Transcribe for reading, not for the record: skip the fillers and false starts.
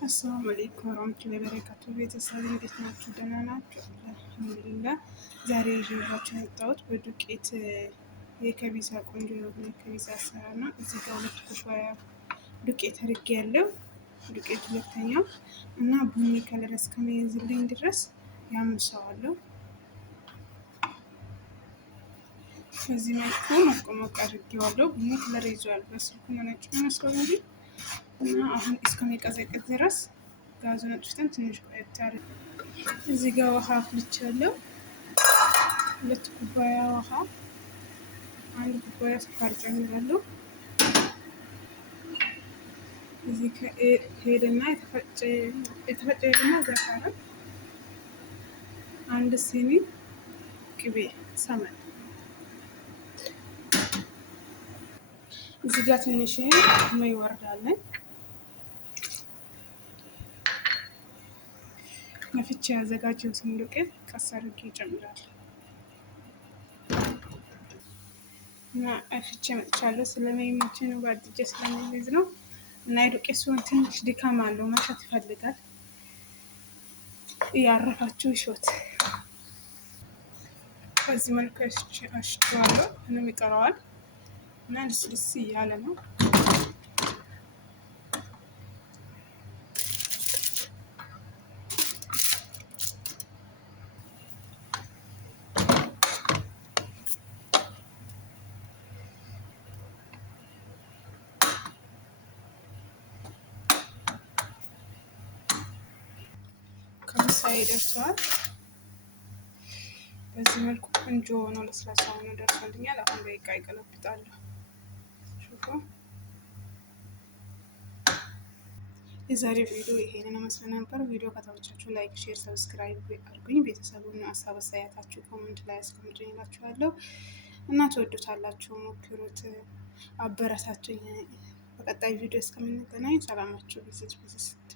አሰላሙ አለይኩም ወራህመቱላሂ ወበረካቱ። ቤተሰብ እንዴት ናችሁ? ደህና ናችሁ? አልሐምዱሊላህ። ዛሬ ይዤላችሁ የመጣሁት በዱቄት የከቢሳ ቆንጆ የሆነ የከቢሳ አሰራር ነው። እዚህ ጋር 2 ኩባያ ዱቄት አድርጌ ያለው ዱቄት ሁለተኛው እና ቡኒ ከለር እስከሚይዝልኝ ድረስ ያምሰዋለሁ። በዚህ መልኩ መቆመቅ አድርጌዋለሁ። ቡኒ ከለር ይዟል። በስልኩ ነጭ መስለው እንጂ እና አሁን እስከሚቀዘቅዝ ድረስ ጋዙን አጥፍተን ትንሽ ቆየት ያለ እዚህ ጋር ውሃ አፍልቻለሁ። 2 ኩባያ ውሃ፣ 1 ኩባያ ስኳር ጨምራለሁ። እዚህ ሄድና የተፈጨ ሄድና ዘካራ 1 ሲኒ ቅቤ ሰመን እዚህ ጋር ትንሽ ይወርዳለን። መፍቻ ያዘጋጀሁትን ዱቄት ቀስ አድርጌ እጨምራለሁ እና አፍቼ መጥቻለሁ። ስለማይመቸኝ ነው፣ በእጄ ስለሚይዝ ነው። እና የዱቄት ሲሆን ትንሽ ድካም አለው፣ መሸት ይፈልጋል። እያረፋችሁ እሾት። በዚህ መልኩ አሽቸዋለሁ። ምንም ይቀረዋል እና ልስልስ እያለ ነው። ከምሳሌ ደርሰዋል። በዚህ መልኩ ቆንጆ ሆኖ ለስላሳ ሆኖ ደርሶልኛል። አሁን በቃ ይቀለብጣለሁ። ሹፉ። የዛሬ ቪዲዮ ይሄንን መስሎ ነበር። ቪዲዮ ከተመቻችሁ ላይክ፣ ሼር፣ ሰብስክራይብ አድርጉኝ። ቤተሰቡን ሀሳብ አስተያየታችሁ ኮሜንት ላይ አስቀምጡኝ እላችኋለሁ እና ትወዱታላችሁ። ሞክሩት፣ አበረታቱኝ። በቀጣይ ቪዲዮ እስከምንገናኝ ሰላማችሁ ብዝት ብዝት